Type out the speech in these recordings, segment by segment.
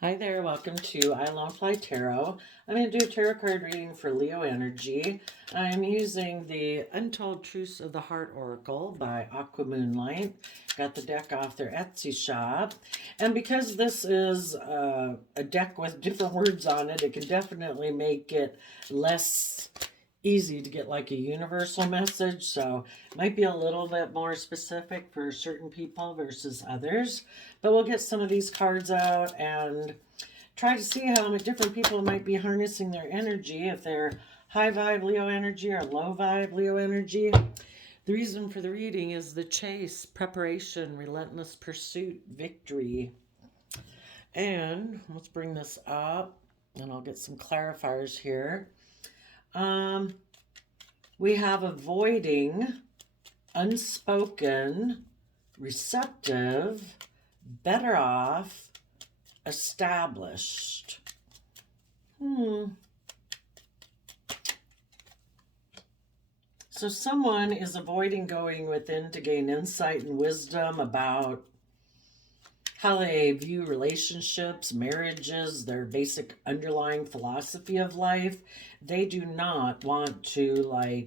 Hi there, welcome to I Love Fly Tarot. I'm going to do a tarot card reading for Leo energy. I'm using the Untold Truths of the Heart Oracle by Aqua Moonlight. Got the deck off their Etsy shop. And because this is a deck with different words on it, it can definitely make it less easy to get like a universal message, so it might be a little bit more specific for certain people versus others. But we'll get some of these cards out and try to see how different people might be harnessing their energy, if they're high vibe Leo energy or low vibe Leo energy. The reason for the reading is the chase, preparation, relentless pursuit, victory. And let's bring this up and I'll get some clarifiers here. We have avoiding, unspoken, receptive, better off, established. So someone is avoiding going within to gain insight and wisdom about how they view relationships, marriages, their basic underlying philosophy of life. They do not want to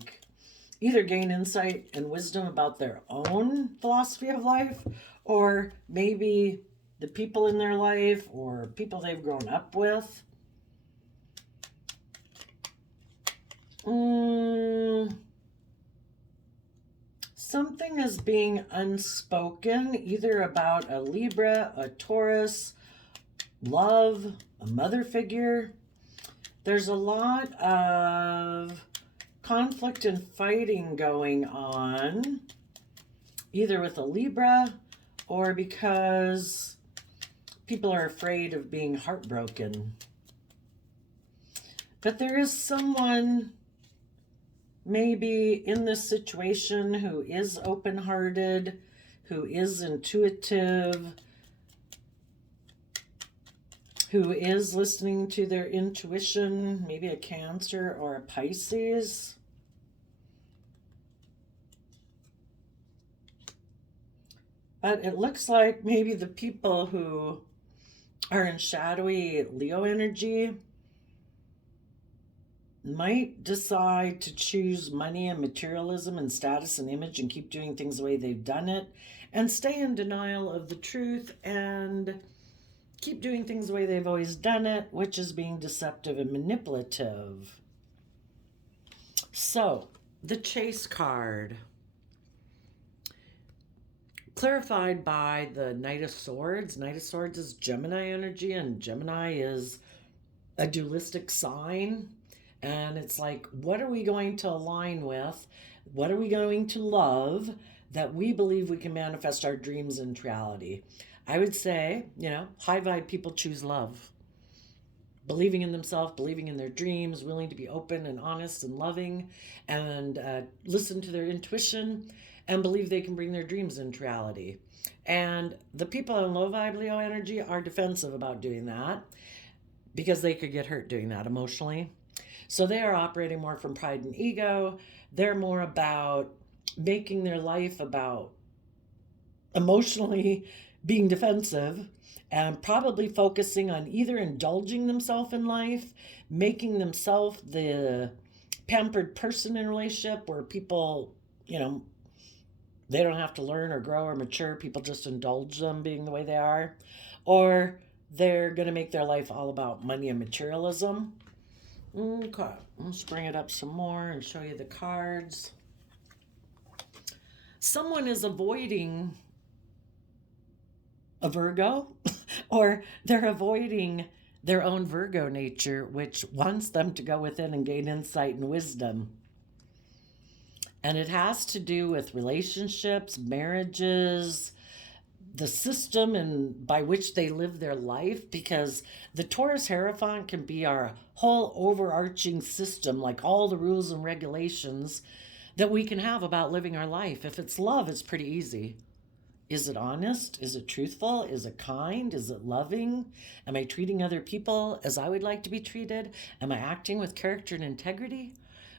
either gain insight and wisdom about their own philosophy of life, or maybe the people in their life or people they've grown up with. Something is being unspoken, either about a Libra, a Taurus, love, a mother figure. There's a lot of conflict and fighting going on, either with a Libra or because people are afraid of being heartbroken. But there is someone maybe in this situation who is open-hearted, who is intuitive, who is listening to their intuition, maybe a Cancer or a Pisces. But it looks like maybe the people who are in shadowy Leo energy might decide to choose money and materialism and status and image and keep doing things the way they've done it and stay in denial of the truth and keep doing things the way they've always done it, which is being deceptive and manipulative. So, the Chase card, clarified by the Knight of Swords. Knight of Swords is Gemini energy, and Gemini is a dualistic sign. And it's like, what are we going to align with? What are we going to love that we believe we can manifest our dreams into reality? I would say, high vibe people choose love. Believing in themselves, believing in their dreams, willing to be open and honest and loving, and listen to their intuition and believe they can bring their dreams into reality. And the people in low vibe Leo energy are defensive about doing that because they could get hurt doing that emotionally. So they are operating more from pride and ego. They're more about making their life about emotionally being defensive and probably focusing on either indulging themselves in life, making themselves the pampered person in a relationship where people, they don't have to learn or grow or mature. People just indulge them being the way they are. Or they're going to make their life all about money and materialism. Okay, let's bring it up some more and show you the cards. Someone is avoiding a Virgo, or they're avoiding their own Virgo nature, which wants them to go within and gain insight and wisdom. And it has to do with relationships, marriages, the system and by which they live their life, because the Taurus Hierophant can be our whole overarching system, like all the rules and regulations that we can have about living our life. If it's love, it's pretty easy. Is it honest? Is it truthful? Is it kind? Is it loving? Am I treating other people as I would like to be treated? Am I acting with character and integrity?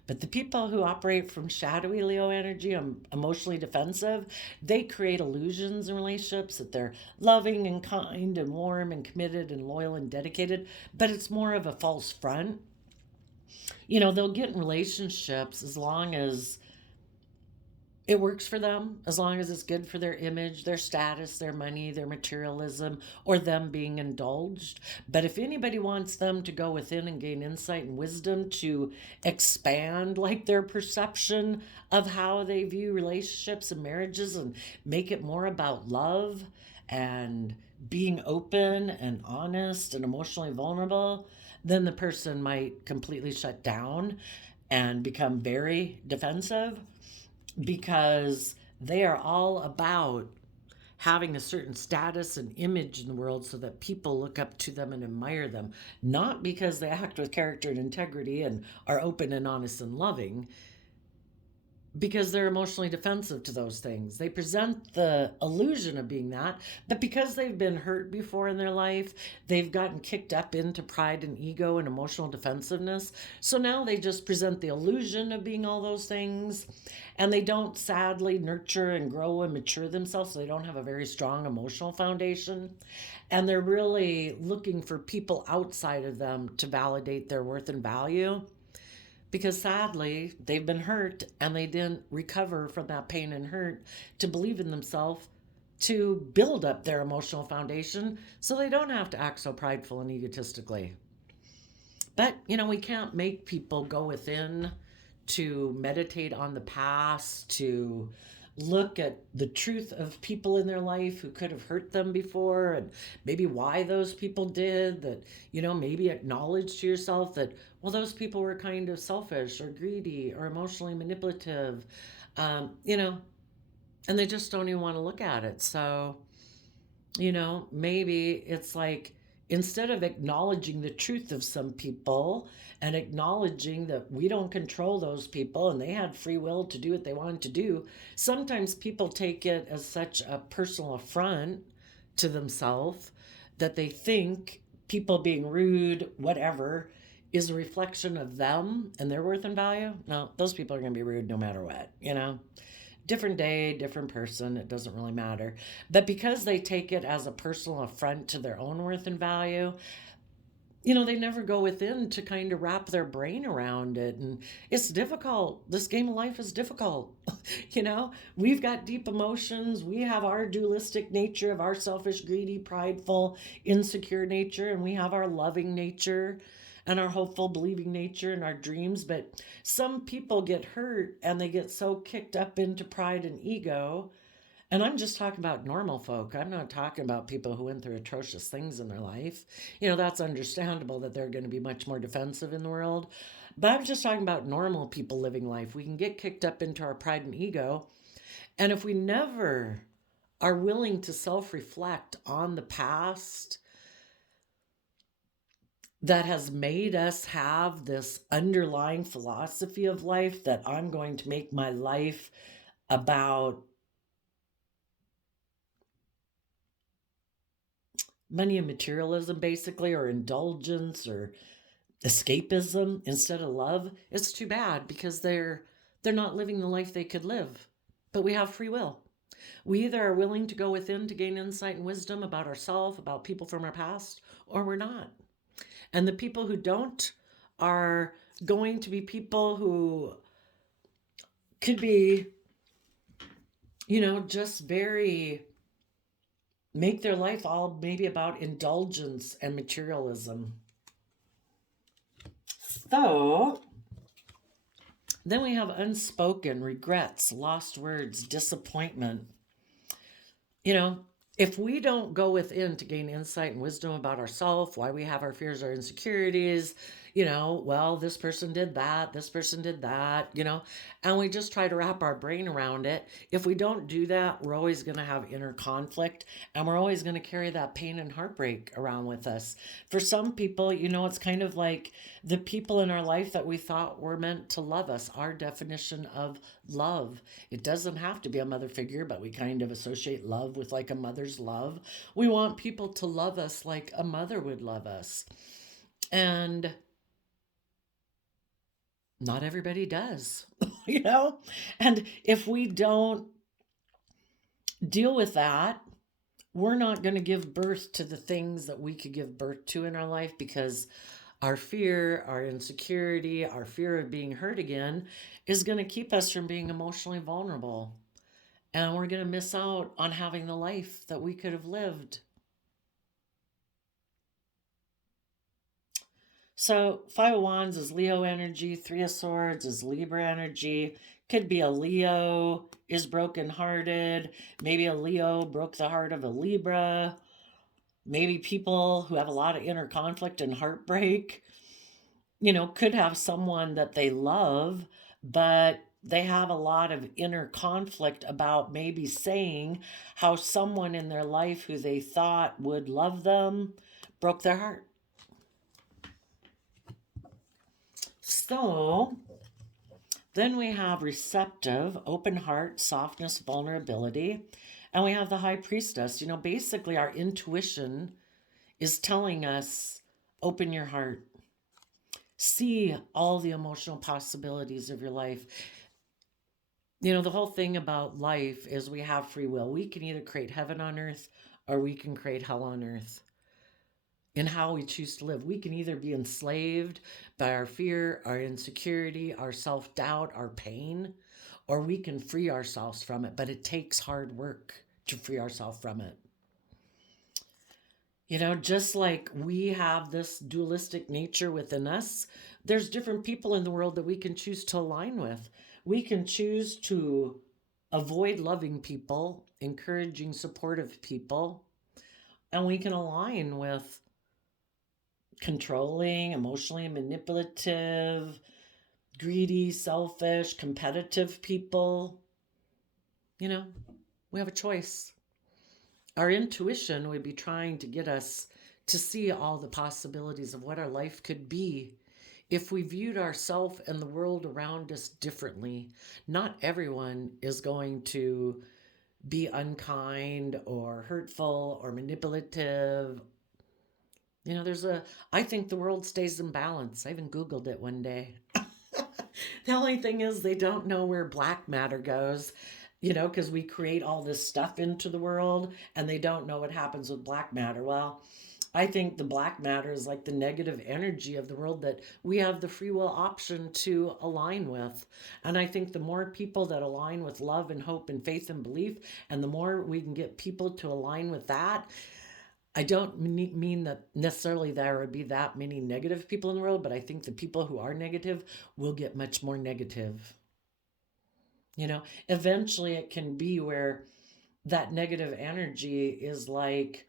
But the people who operate from shadowy Leo energy, emotionally defensive, they create illusions in relationships that they're loving and kind and warm and committed and loyal and dedicated, but it's more of a false front. They'll get in relationships as long as it works for them, as long as it's good for their image, their status, their money, their materialism, or them being indulged. But if anybody wants them to go within and gain insight and wisdom to expand like their perception of how they view relationships and marriages and make it more about love and being open and honest and emotionally vulnerable, then the person might completely shut down and become very defensive, because they are all about having a certain status and image in the world so that people look up to them and admire them, not because they act with character and integrity and are open and honest and loving, because they're emotionally defensive to those things. They present the illusion of being that, but because they've been hurt before in their life, they've gotten kicked up into pride and ego and emotional defensiveness. So now they just present the illusion of being all those things, and they don't sadly nurture and grow and mature themselves. So they don't have a very strong emotional foundation. And they're really looking for people outside of them to validate their worth and value, because sadly they've been hurt and they didn't recover from that pain and hurt to believe in themselves, to build up their emotional foundation so they don't have to act so prideful and egotistically. But we can't make people go within to meditate on the past, to look at the truth of people in their life who could have hurt them before and maybe why those people did that. Maybe acknowledge to yourself that, well, those people were kind of selfish or greedy or emotionally manipulative, and they just don't even want to look at it. So, maybe it's like, instead of acknowledging the truth of some people and acknowledging that we don't control those people and they had free will to do what they wanted to do, sometimes people take it as such a personal affront to themselves that they think people being rude, whatever, is a reflection of them and their worth and value. No, those people are going to be rude no matter what. Different day, different person, it doesn't really matter. But because they take it as a personal affront to their own worth and value, they never go within to kind of wrap their brain around it. And it's difficult. This game of life is difficult. We've got deep emotions. We have our dualistic nature of our selfish, greedy, prideful, insecure nature, and we have our loving nature and our hopeful, believing nature and our dreams. But some people get hurt and they get so kicked up into pride and ego. And I'm just talking about normal folk. I'm not talking about people who went through atrocious things in their life. That's understandable that they're going to be much more defensive in the world. But I'm just talking about normal people living life. We can get kicked up into our pride and ego. And if we never are willing to self-reflect on the past that has made us have this underlying philosophy of life that I'm going to make my life about money and materialism, basically, or indulgence or escapism instead of love, it's too bad, because they're not living the life they could live. But we have free will. We either are willing to go within to gain insight and wisdom about ourselves, about people from our past, or we're not. And the people who don't are going to be people who could be, just very, make their life all maybe about indulgence and materialism. So then we have unspoken regrets, lost words, disappointment. If we don't go within to gain insight and wisdom about ourselves, why we have our fears, our insecurities, well, this person did that, and we just try to wrap our brain around it. If we don't do that, we're always going to have inner conflict, and we're always going to carry that pain and heartbreak around with us. For some people, it's kind of like the people in our life that we thought were meant to love us, our definition of love. It doesn't have to be a mother figure, but we kind of associate love with like a mother's love. We want people to love us like a mother would love us. And Not everybody does, you know? And if we don't deal with that, we're not going to give birth to the things that we could give birth to in our life, because our fear, our insecurity, our fear of being hurt again is going to keep us from being emotionally vulnerable. And we're going to miss out on having the life that we could have lived. So, Five of Wands is Leo energy, Three of Swords is Libra energy. Could be a Leo is brokenhearted. Maybe a Leo broke the heart of a Libra. Maybe people who have a lot of inner conflict and heartbreak, could have someone that they love, but they have a lot of inner conflict about maybe saying how someone in their life who they thought would love them broke their heart. So then we have receptive, open heart, softness, vulnerability. And we have the high priestess. Basically, our intuition is telling us open your heart, see all the emotional possibilities of your life. The whole thing about life is we have free will. We can either create heaven on earth or we can create hell on earth in how we choose to live. We can either be enslaved by our fear, our insecurity, our self-doubt, our pain, or we can free ourselves from it. But it takes hard work to free ourselves from it. Just like we have this dualistic nature within us, there's different people in the world that we can choose to align with. We can choose to avoid loving people, encouraging supportive people, and we can align with controlling, emotionally manipulative, greedy, selfish, competitive people. We have a choice. Our intuition would be trying to get us to see all the possibilities of what our life could be if we viewed ourselves and the world around us differently. Not everyone is going to be unkind or hurtful or manipulative. I think the world stays in balance. I even Googled it one day. The only thing is they don't know where black matter goes, because we create all this stuff into the world and they don't know what happens with black matter. Well, I think the black matter is like the negative energy of the world that we have the free will option to align with. And I think the more people that align with love and hope and faith and belief, and the more we can get people to align with that, I don't mean that necessarily there would be that many negative people in the world, but I think the people who are negative will get much more negative. Eventually it can be where that negative energy is like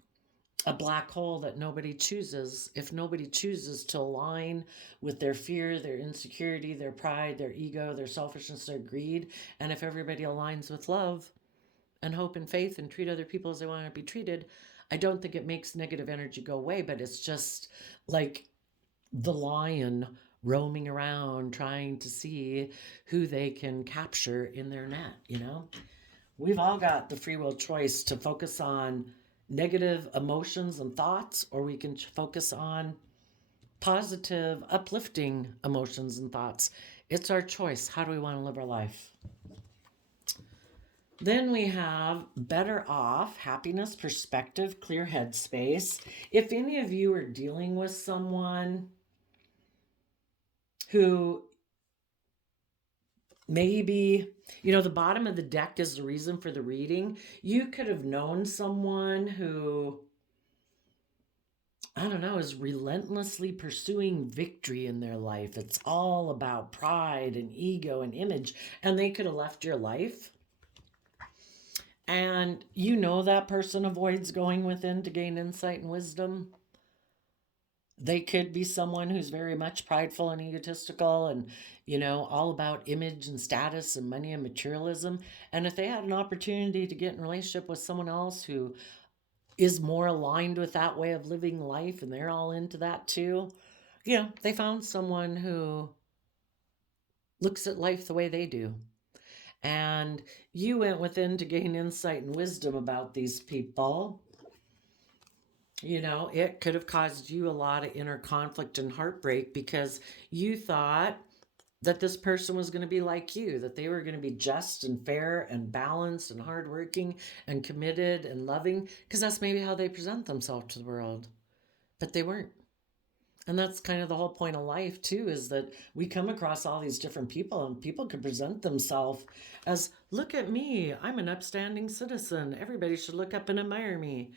a black hole that nobody chooses. If nobody chooses to align with their fear, their insecurity, their pride, their ego, their selfishness, their greed, and if everybody aligns with love and hope and faith and treat other people as they want to be treated, I don't think it makes negative energy go away, but it's just like the lion roaming around trying to see who they can capture in their net. We've all got the free will choice to focus on negative emotions and thoughts, or we can focus on positive, uplifting emotions and thoughts. It's our choice. How do we want to live our life? Then we have better off, happiness, perspective, clear headspace. If any of you are dealing with someone who maybe, the bottom of the deck is the reason for the reading. You could have known someone who, I don't know, is relentlessly pursuing victory in their life. It's all about pride and ego and image, and they could have left your life. And that person avoids going within to gain insight and wisdom. They could be someone who's very much prideful and egotistical and, all about image and status and money and materialism. And if they had an opportunity to get in a relationship with someone else who is more aligned with that way of living life and they're all into that too, they found someone who looks at life the way they do. And you went within to gain insight and wisdom about these people. It could have caused you a lot of inner conflict and heartbreak because you thought that this person was going to be like you, that they were going to be just and fair and balanced and hardworking and committed and loving, because that's maybe how they present themselves to the world. But they weren't. And that's kind of the whole point of life, too, is that we come across all these different people, and people can present themselves as, look at me, I'm an upstanding citizen. Everybody should look up and admire me.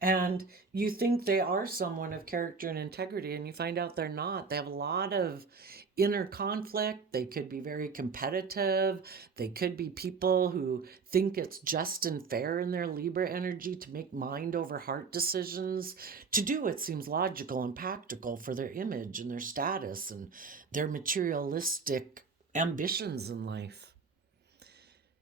And you think they are someone of character and integrity, and you find out they're not. They have a lot of inner conflict. They could be very competitive. They could be people who think it's just and fair in their Libra energy to make mind over heart decisions, to do what seems logical and practical for their image and their status and their materialistic ambitions in life.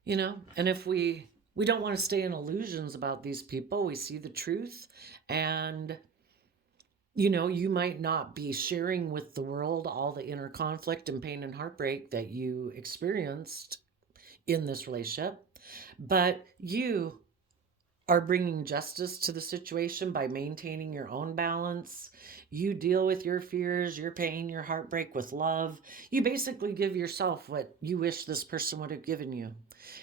And if we don't want to stay in illusions about these people, we see the truth, and you might not be sharing with the world all the inner conflict and pain and heartbreak that you experienced in this relationship, but you are bringing justice to the situation by maintaining your own balance. You deal with your fears, your pain, your heartbreak with love. You basically give yourself what you wish this person would have given you.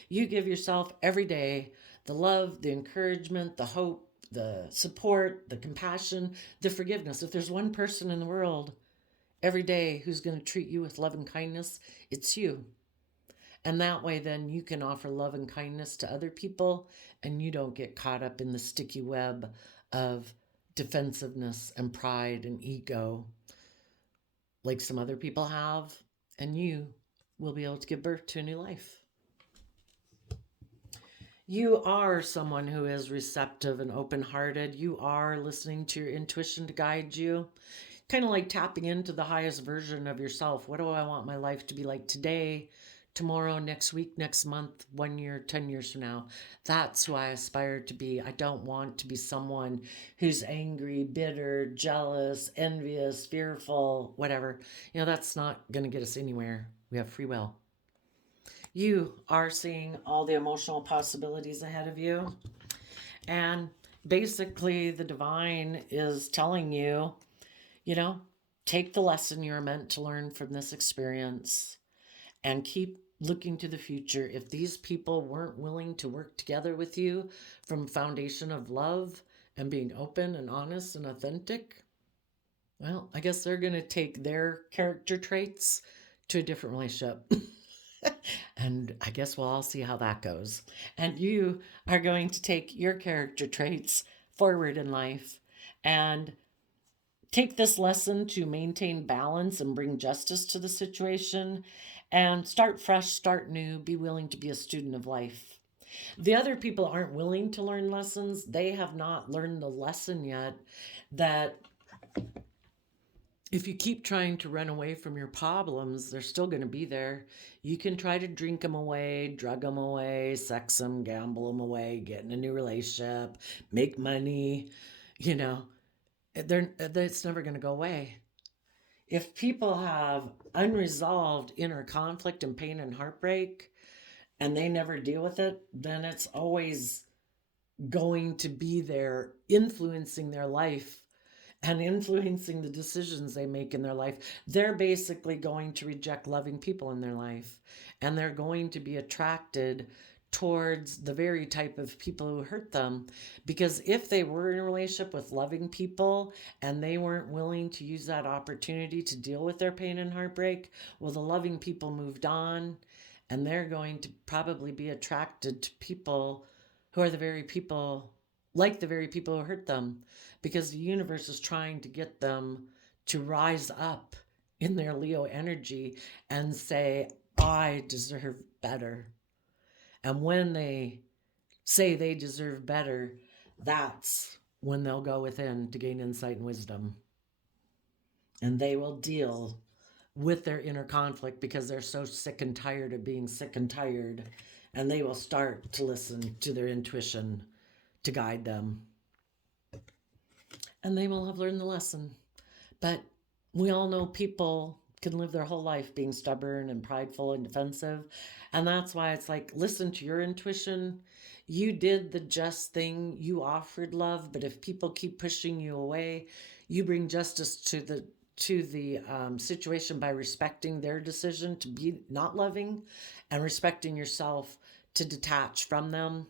You give yourself every day the love, the encouragement, the hope, the support, the compassion, the forgiveness. If there's one person in the world every day who's going to treat you with love and kindness, it's you. And that way, then you can offer love and kindness to other people, and you don't get caught up in the sticky web of defensiveness and pride and ego like some other people have, and you will be able to give birth to a new life. You are someone who is receptive and open hearted. You are listening to your intuition to guide you, kind of like tapping into the highest version of yourself. What do I want my life to be like today, tomorrow, next week, next month, 1 year, 10 years from now? That's who I aspire to be. I don't want to be someone who's angry, bitter, jealous, envious, fearful, whatever. That's not going to get us anywhere. We have free will. You are seeing all the emotional possibilities ahead of you. And basically, the divine is telling you, take the lesson you're meant to learn from this experience and keep looking to the future. If these people weren't willing to work together with you from a foundation of love and being open and honest and authentic, well, I guess they're going to take their character traits to a different relationship. And I guess we'll all see how that goes. And you are going to take your character traits forward in life and take this lesson to maintain balance and bring justice to the situation and start fresh, start new, be willing to be a student of life. The other people aren't willing to learn lessons. They have not learned the lesson yet that if you keep trying to run away from your problems, they're still going to be there. You can try to drink them away, drug them away, sex them, gamble them away, get in a new relationship, make money. It's never going to go away. If people have unresolved inner conflict and pain and heartbreak, and they never deal with it, then it's always going to be there influencing their life and influencing the decisions they make in their life. They're basically going to reject loving people in their life, and they're going to be attracted towards the very type of people who hurt them. Because if they were in a relationship with loving people and they weren't willing to use that opportunity to deal with their pain and heartbreak, well, the loving people moved on, and they're going to probably be attracted to people who are the very people who hurt them, because the universe is trying to get them to rise up in their Leo energy and say, I deserve better. And when they say they deserve better, that's when they'll go within to gain insight and wisdom. And they will deal with their inner conflict because they're so sick and tired of being sick and tired. And they will start to listen to their intuition to guide them. And they will have learned the lesson. But we all know people can live their whole life being stubborn and prideful and defensive. And that's why it's like, listen to your intuition. You did the just thing. You offered love. But if people keep pushing you away, you bring justice to to the situation by respecting their decision to be not loving, and respecting yourself to detach from them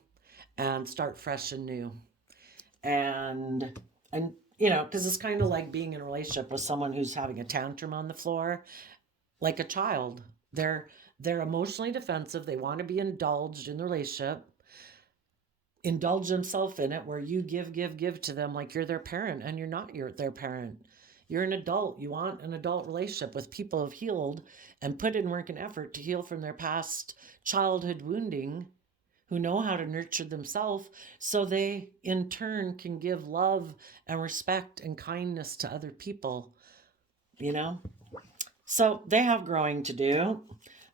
and start fresh and new. And you know, because it's kind of like being in a relationship with someone who's having a tantrum on the floor, like a child. They're emotionally defensive. They want to be indulged in the relationship, indulge themselves in it, where you give to them like you're their parent, and you're not their parent. You're an adult. You want an adult relationship with people who've healed and put in work and effort to heal from their past childhood wounding, who know how to nurture themselves so they in turn can give love and respect and kindness to other people, you know? So they have growing to do.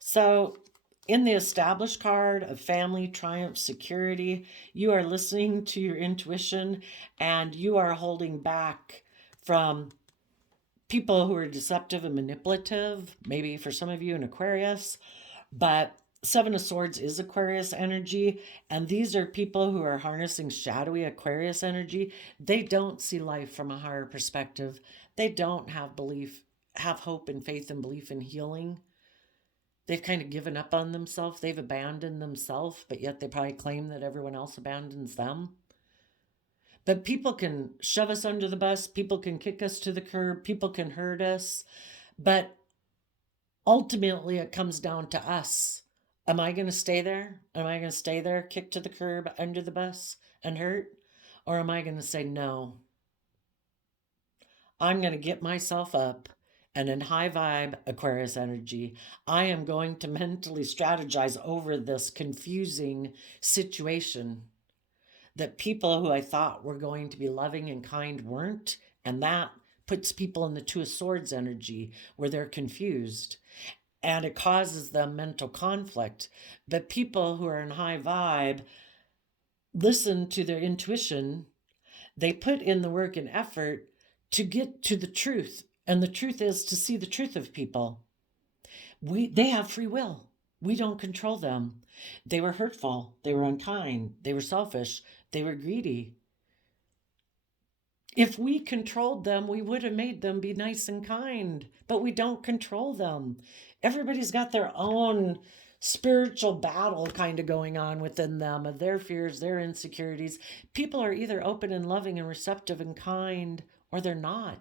So in the established card of family, triumph, security, you are listening to your intuition, and you are holding back from people who are deceptive and manipulative. Maybe for some of you, an Aquarius, but Seven of Swords is Aquarius energy, and these are people who are harnessing shadowy Aquarius energy. They don't see life from a higher perspective. They don't have hope and faith and belief in healing. They've kind of given up on themselves. They've abandoned themselves, but yet they probably claim that everyone else abandons them. But people can shove us under the bus. People can kick us to the curb. People can hurt us. But ultimately, it comes down to us. Am I going to stay there? Am I going to stay there, kicked to the curb, under the bus, and hurt? Or am I going to say, no, I'm going to get myself up, and in high vibe Aquarius energy, I am going to mentally strategize over this confusing situation that people who I thought were going to be loving and kind weren't. And that puts people in the Two of Swords energy, where they're confused, and it causes them mental conflict. But people who are in high vibe listen to their intuition. They put in the work and effort to get to the truth. And the truth is to see the truth of people. They have free will. We don't control them. They were hurtful. They were unkind. They were selfish. They were greedy. If we controlled them, we would have made them be nice and kind, but we don't control them. Everybody's got their own spiritual battle kind of going on within them, of their fears, their insecurities. People are either open and loving and receptive and kind, or they're not.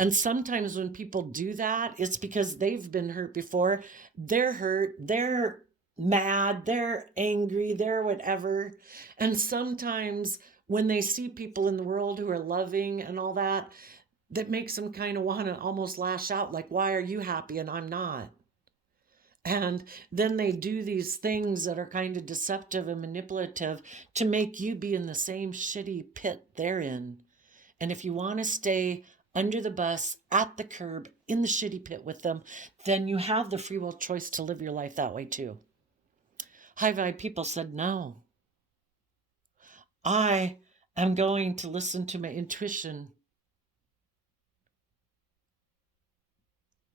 And sometimes when people do that, it's because they've been hurt before. They're hurt, they're mad, they're angry, they're whatever. And sometimes when they see people in the world who are loving and all that, that makes them kind of want to almost lash out, like, why are you happy and I'm not? And then they do these things that are kind of deceptive and manipulative to make you be in the same shitty pit they're in. And if you want to stay under the bus, at the curb, in the shitty pit with them, then you have the free will choice to live your life that way too. High vibe people said, no, I am going to listen to my intuition.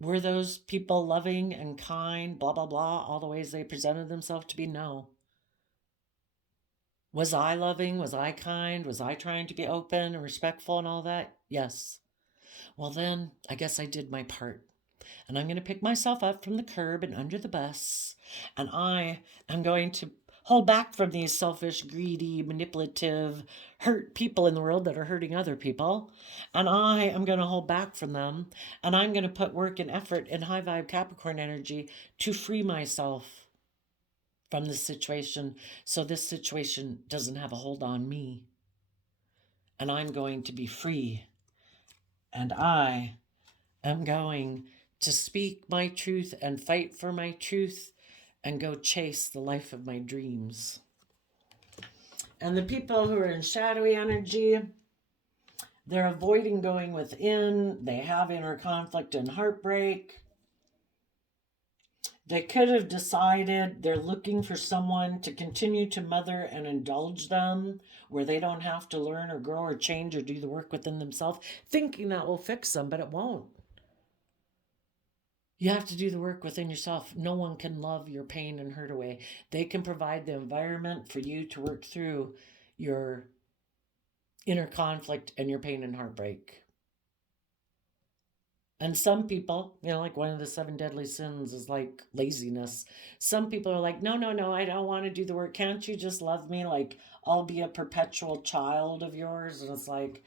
Were those people loving and kind, blah, blah, blah, all the ways they presented themselves to be? No. Was I loving? Was I kind? Was I trying to be open and respectful and all that? Yes. Well, then I guess I did my part. And I'm going to pick myself up from the curb and under the bus. And I am going to hold back from these selfish, greedy, manipulative, hurt people in the world that are hurting other people. And I am going to hold back from them. And I'm going to put work and effort in high vibe Capricorn energy to free myself from this situation, so this situation doesn't have a hold on me. And I'm going to be free. And I am going to speak my truth and fight for my truth and go chase the life of my dreams. And the people who are in shadowy energy, they're avoiding going within. They have inner conflict and heartbreak. They could have decided they're looking for someone to continue to mother and indulge them, where they don't have to learn or grow or change or do the work within themselves, thinking that will fix them, but it won't. You have to do the work within yourself. No one can love your pain and hurt away. They can provide the environment for you to work through your inner conflict and your pain and heartbreak. And some people, like one of the seven deadly sins is like laziness. Some people are like, no, no, no, I don't want to do the work. Can't you just love me? Like, I'll be a perpetual child of yours. And it's like,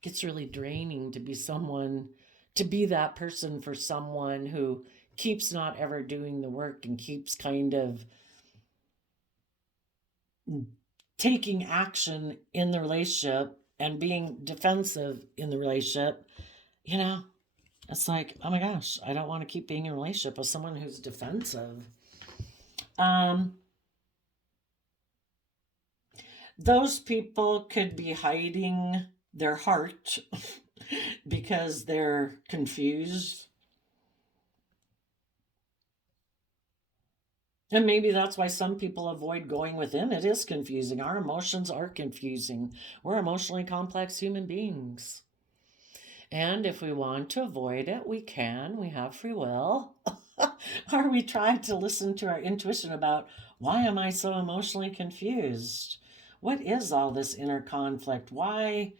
gets really draining to be to be that person for someone who keeps not ever doing the work and keeps kind of taking action in the relationship and being defensive in the relationship. It's like, oh my gosh, I don't want to keep being in a relationship with someone who's defensive. Those people could be hiding their heart because they're confused. And maybe that's why some people avoid going within. It is confusing. Our emotions are confusing. We're emotionally complex human beings. And if we want to avoid it, we can. We have free will. Or we try to listen to our intuition about, why am I so emotionally confused? What is all this inner conflict? Why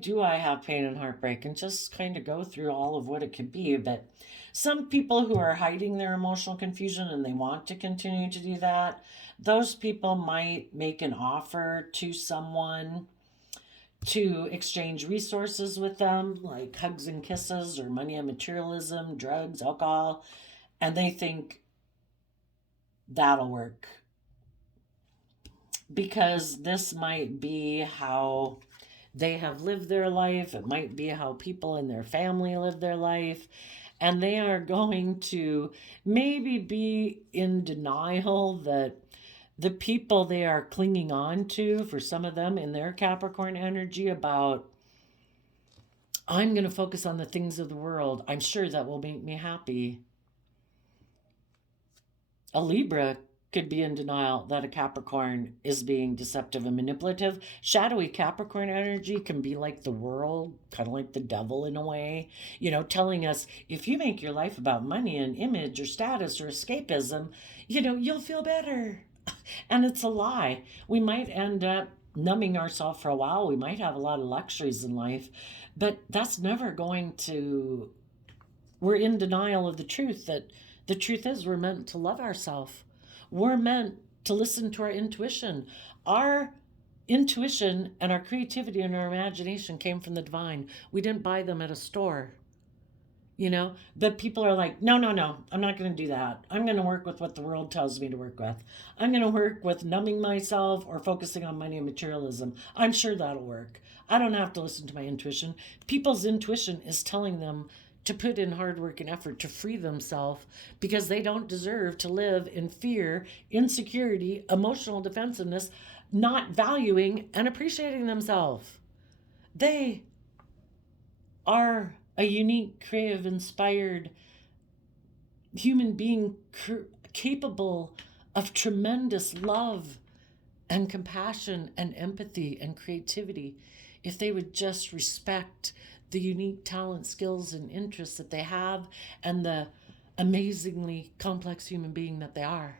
do I have pain and heartbreak? And just kind of go through all of what it could be. But some people who are hiding their emotional confusion and they want to continue to do that, those people might make an offer to someone to exchange resources with them, like hugs and kisses or money and materialism, drugs, alcohol, and they think that'll work. Because this might be how they have lived their life, it might be how people in their family live their life, and they are going to maybe be in denial that the people they are clinging on to, for some of them in their Capricorn energy, about, I'm going to focus on the things of the world. I'm sure that will make me happy. A Libra could be in denial that a Capricorn is being deceptive and manipulative. Shadowy Capricorn energy can be like the world, kind of like the devil in a way, telling us, if you make your life about money and image or status or escapism, you'll feel better. And it's a lie. We might end up numbing ourselves for a while. We might have a lot of luxuries in life, but that's never going to, we're in denial of the truth that the truth is we're meant to love ourselves. We're meant to listen to our intuition. Our intuition and our creativity and our imagination came from the divine. We didn't buy them at a store. But people are like, no, no, no, I'm not going to do that. I'm going to work with what the world tells me to work with. I'm going to work with numbing myself or focusing on money and materialism. I'm sure that'll work. I don't have to listen to my intuition. People's intuition is telling them to put in hard work and effort to free themselves because they don't deserve to live in fear, insecurity, emotional defensiveness, not valuing and appreciating themselves. They are a unique, creative, inspired human being capable of tremendous love and compassion and empathy and creativity if they would just respect the unique talent, skills, and interests that they have and the amazingly complex human being that they are.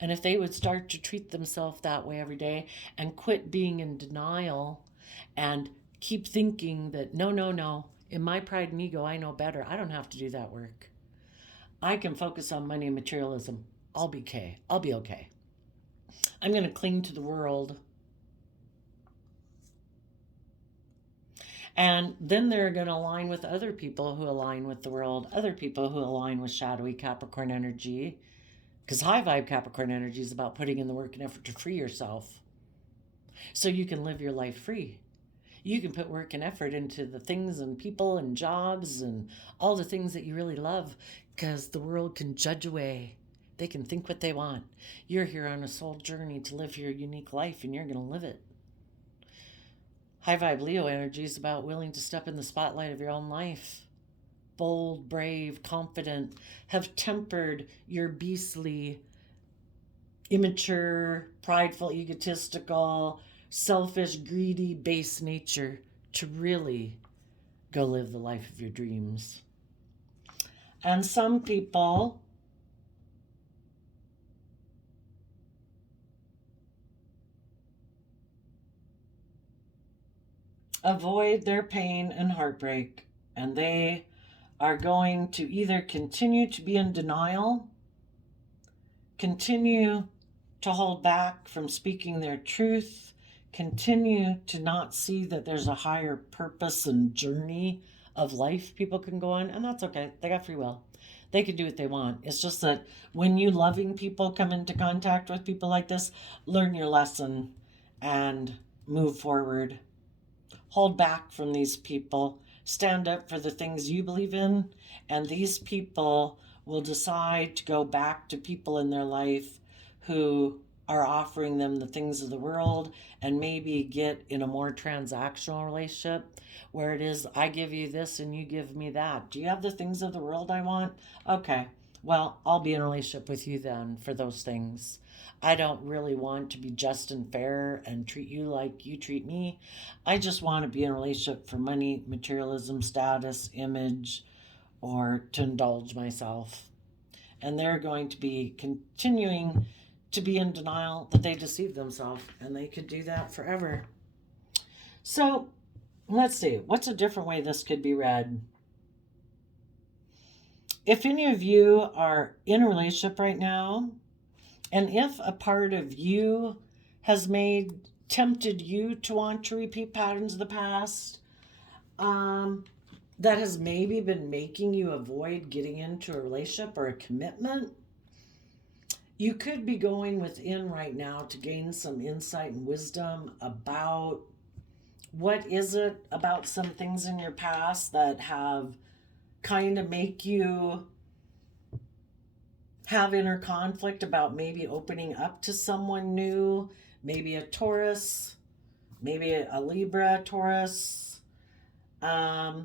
And if they would start to treat themselves that way every day and quit being in denial and keep thinking that, no, no, no, in my pride and ego, I know better. I don't have to do that work. I can focus on money and materialism. I'll be okay. I'll be okay. I'm going to cling to the world. And then they're going to align with other people who align with the world, other people who align with shadowy Capricorn energy. Because high vibe Capricorn energy is about putting in the work and effort to free yourself so you can live your life free. You can put work and effort into the things and people and jobs and all the things that you really love because the world can judge away. They can think what they want. You're here on a soul journey to live your unique life and you're going to live it. High vibe Leo energy is about willing to step in the spotlight of your own life. Bold, brave, confident, have tempered your beastly, immature, prideful, egotistical, selfish, greedy, base nature to really go live the life of your dreams. And some people avoid their pain and heartbreak, and they are going to either continue to be in denial, continue to hold back from speaking their truth, continue to not see that there's a higher purpose and journey of life people can go on, and that's okay. They got free will. They can do what they want. It's just that when you loving people come into contact with people like this, learn your lesson and move forward. Hold back from these people. Stand up for the things you believe in, and these people will decide to go back to people in their life who are offering them the things of the world, and maybe get in a more transactional relationship where it is, I give you this and you give me that. Do you have the things of the world I want? Okay, well, I'll be in a relationship with you then for those things. I don't really want to be just and fair and treat you like you treat me. I just want to be in a relationship for money, materialism, status, image, or to indulge myself. And they're going to be continuing to be in denial that they deceived themselves, and they could do that forever. So let's see, what's a different way this could be read? If any of you are in a relationship right now, and if a part of you has tempted you to want to repeat patterns of the past, that has maybe been making you avoid getting into a relationship or a commitment, you could be going within right now to gain some insight and wisdom about what is it about some things in your past that have kind of make you have inner conflict about maybe opening up to someone new, maybe a Taurus, maybe a Libra, Taurus. And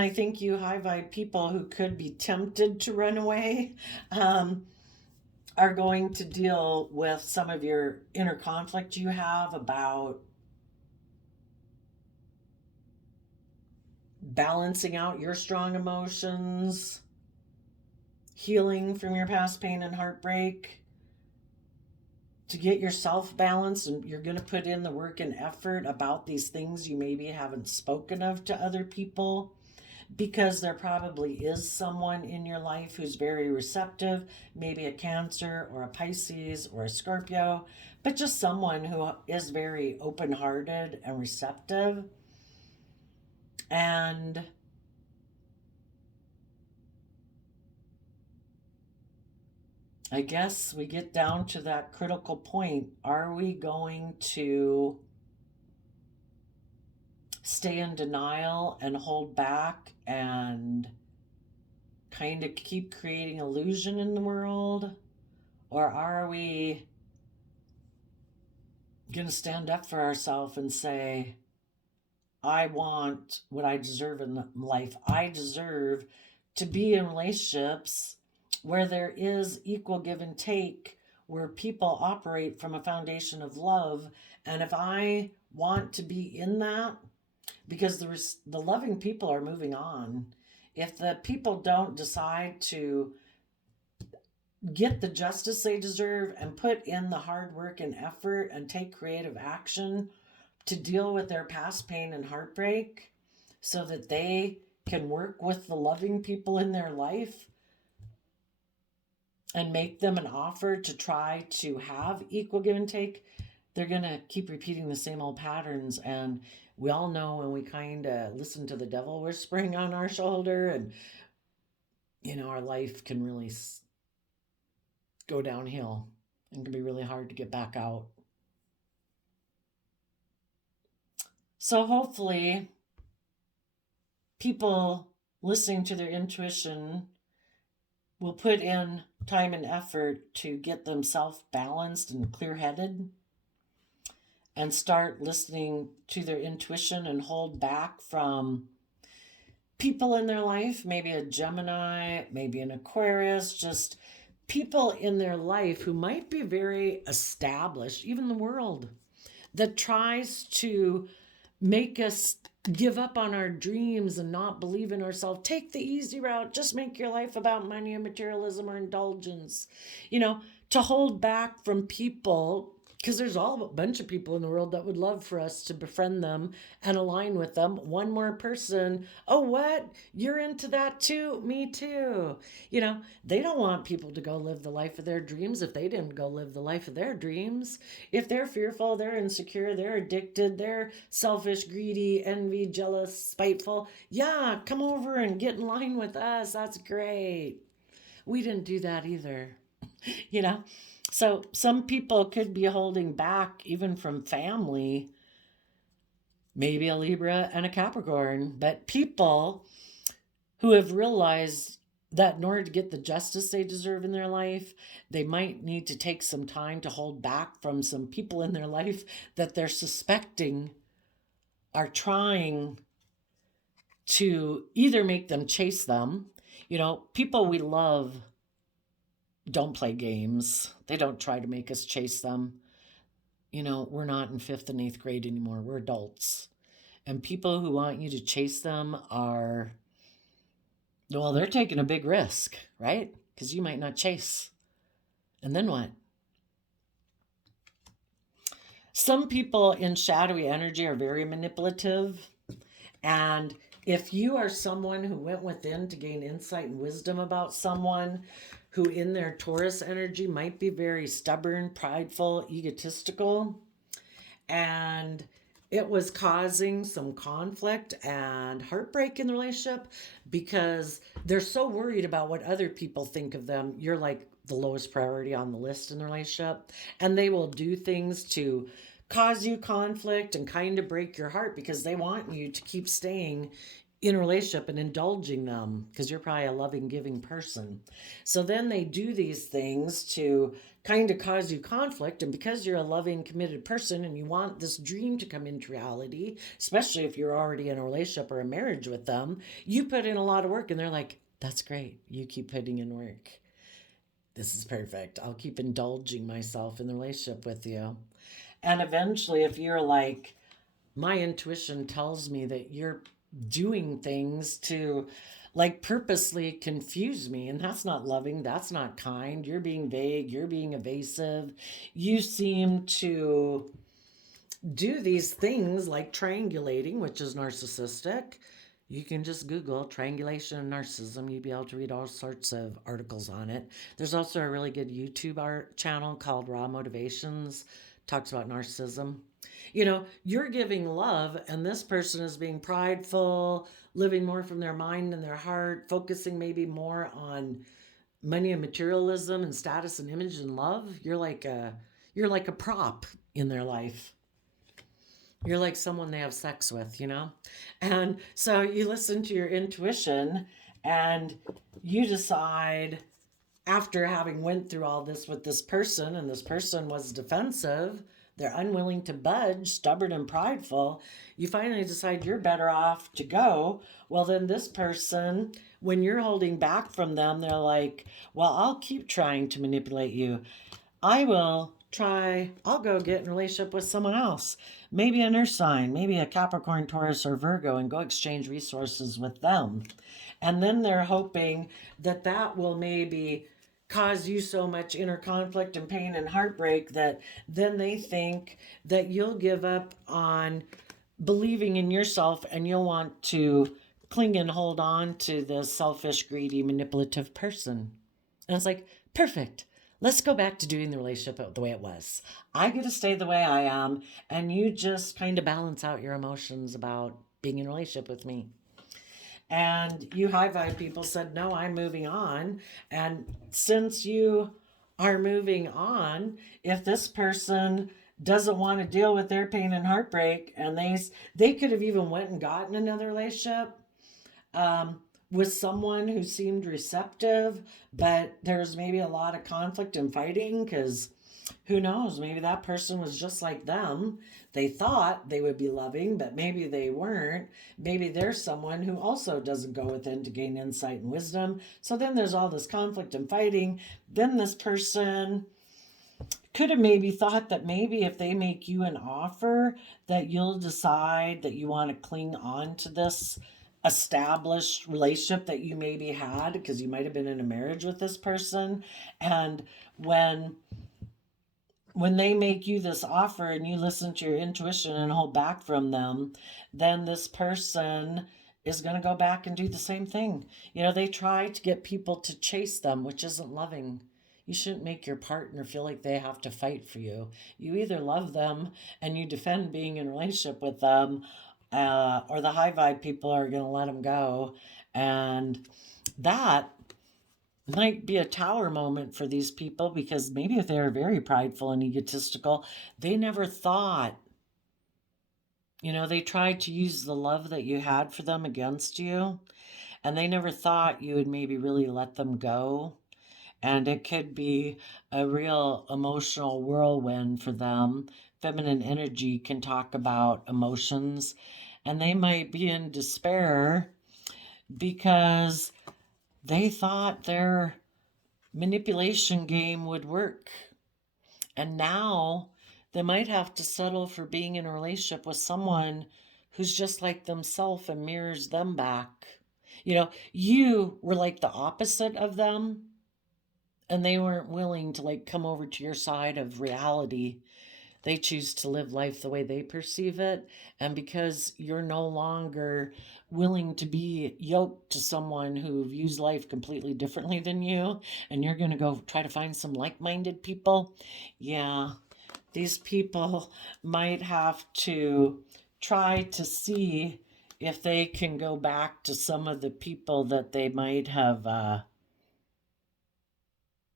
I think you high vibe people who could be tempted to run away are going to deal with some of your inner conflict you have about balancing out your strong emotions, healing from your past pain and heartbreak, to get yourself balanced. And you're going to put in the work and effort about these things you maybe haven't spoken of to other people, because there probably is someone in your life who's very receptive, maybe a Cancer or a Pisces or a Scorpio, but just someone who is very open-hearted and receptive. And I guess we get down to that critical point. Are we going to stay in denial and hold back and kind of keep creating illusion in the world? Or are we going to stand up for ourselves and say, I want what I deserve in life. I deserve to be in relationships where there is equal give and take, where people operate from a foundation of love. And if I want to be in that, because the loving people are moving on, if the people don't decide to get the justice they deserve and put in the hard work and effort and take creative action to deal with their past pain and heartbreak so that they can work with the loving people in their life and make them an offer to try to have equal give and take, they're going to keep repeating the same old patterns. And we all know when we kind of listen to the devil whispering on our shoulder, and, our life can really go downhill and can be really hard to get back out. So hopefully people listening to their intuition will put in time and effort to get themselves balanced and clear-headed, and start listening to their intuition and hold back from people in their life, maybe a Gemini, maybe an Aquarius, just people in their life who might be very established, even the world, that tries to make us give up on our dreams and not believe in ourselves. Take the easy route. Just make your life about money and materialism or indulgence. To hold back from people Because there's all a bunch of people in the world that would love for us to befriend them and align with them. One more person. Oh, what? You're into that too? Me too. You know, they don't want people to go live the life of their dreams if they didn't go live the life of their dreams. If they're fearful, they're insecure, they're addicted, they're selfish, greedy, envy, jealous, spiteful. Yeah, come over and get in line with us. That's great. We didn't do that either. You know? So some people could be holding back even from family, maybe a Libra and a Capricorn, but people who have realized that in order to get the justice they deserve in their life, they might need to take some time to hold back from some people in their life that they're suspecting are trying to either make them chase them. You know, people we love don't play games. They don't try to make us chase them. You know, we're not in fifth and eighth grade anymore. We're adults. And people who want you to chase them are, well, they're taking a big risk, right? Because you might not chase. And then what? Some people in shadowy energy are very manipulative. And if you are someone who went within to gain insight and wisdom about someone who in their Taurus energy might be very stubborn, prideful, egotistical, and it was causing some conflict and heartbreak in the relationship because they're so worried about what other people think of them. You're like the lowest priority on the list in the relationship, and they will do things to cause you conflict and kind of break your heart because they want you to keep staying in a relationship and indulging them because you're probably a loving, giving person. So then they do these things to kind of cause you conflict. And because you're a loving, committed person and you want this dream to come into reality, especially if you're already in a relationship or a marriage with them, you put in a lot of work and they're like, that's great. You keep putting in work. This is perfect. I'll keep indulging myself in the relationship with you. And eventually, if you're like, my intuition tells me that you're doing things to like purposely confuse me, and that's not loving, that's not kind. You're being vague, you're being evasive. You seem to do these things like triangulating, which is narcissistic. You can just Google triangulation and narcissism. You'd be able to read all sorts of articles on it. There's also a really good YouTube art channel called Raw Motivations, talks about narcissism. You know, you're giving love, and this person is being prideful, living more from their mind and their heart, focusing maybe more on money and materialism and status and image and love. You're like a prop in their life. You're like someone they have sex with, you know? And so you listen to your intuition and you decide after having went through all this with this person and this person was defensive, they're unwilling to budge, stubborn and prideful, you finally decide you're better off to go. Well, then this person, when you're holding back from them, they're like, well, I'll keep trying to manipulate you. I'll go get in a relationship with someone else. Maybe an earth sign, maybe a Capricorn, Taurus, or Virgo, and go exchange resources with them. And then they're hoping that that will maybe cause you so much inner conflict and pain and heartbreak that then they think that you'll give up on believing in yourself and you'll want to cling and hold on to the selfish, greedy, manipulative person. And it's like, perfect. Let's go back to doing the relationship the way it was. I get to stay the way I am, and you just kind of balance out your emotions about being in a relationship with me. And you high vibe people said, no, I'm moving on. And since you are moving on, if this person doesn't want to deal with their pain and heartbreak, and they could have even went and gotten another relationship with someone who seemed receptive, but there's maybe a lot of conflict and fighting because who knows, maybe that person was just like them. They thought they would be loving, but maybe they weren't. Maybe there's someone who also doesn't go within to gain insight and wisdom. So then there's all this conflict and fighting. Then this person could have maybe thought that maybe if they make you an offer that you'll decide that you want to cling on to this established relationship that you maybe had because you might have been in a marriage with this person. And when when they make you this offer and you listen to your intuition and hold back from them, then this person is going to go back and do the same thing. You know, they try to get people to chase them, which isn't loving. You shouldn't make your partner feel like they have to fight for you. You either love them and you defend being in a relationship with them, or the high vibe people are going to let them go. And that might be a tower moment for these people, because maybe if they're very prideful and egotistical, they never thought, you know, they tried to use the love that you had for them against you, and they never thought you would maybe really let them go. And it could be a real emotional whirlwind for them. Feminine energy can talk about emotions, and they might be in despair because they thought their manipulation game would work. And now they might have to settle for being in a relationship with someone who's just like themselves and mirrors them back. You know, you were like the opposite of them, and they weren't willing to like come over to your side of reality. They choose to live life the way they perceive it. And because you're no longer willing to be yoked to someone who views life completely differently than you, and you're going to go try to find some like minded people, yeah, these people might have to try to see if they can go back to some of the people that they might have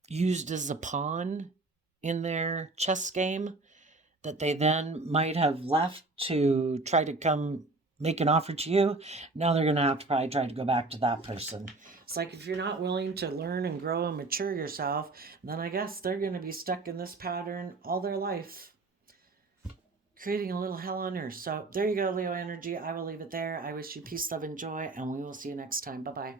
used as a pawn in their chess game, that they then might have left to try to come make an offer to you. Now they're going to have to probably try to go back to that person. It's like, if you're not willing to learn and grow and mature yourself, then I guess they're going to be stuck in this pattern all their life, creating a little hell on earth. So there you go, Leo energy. I will leave it there. I wish you peace, love, and joy, and we will see you next time. Bye-bye.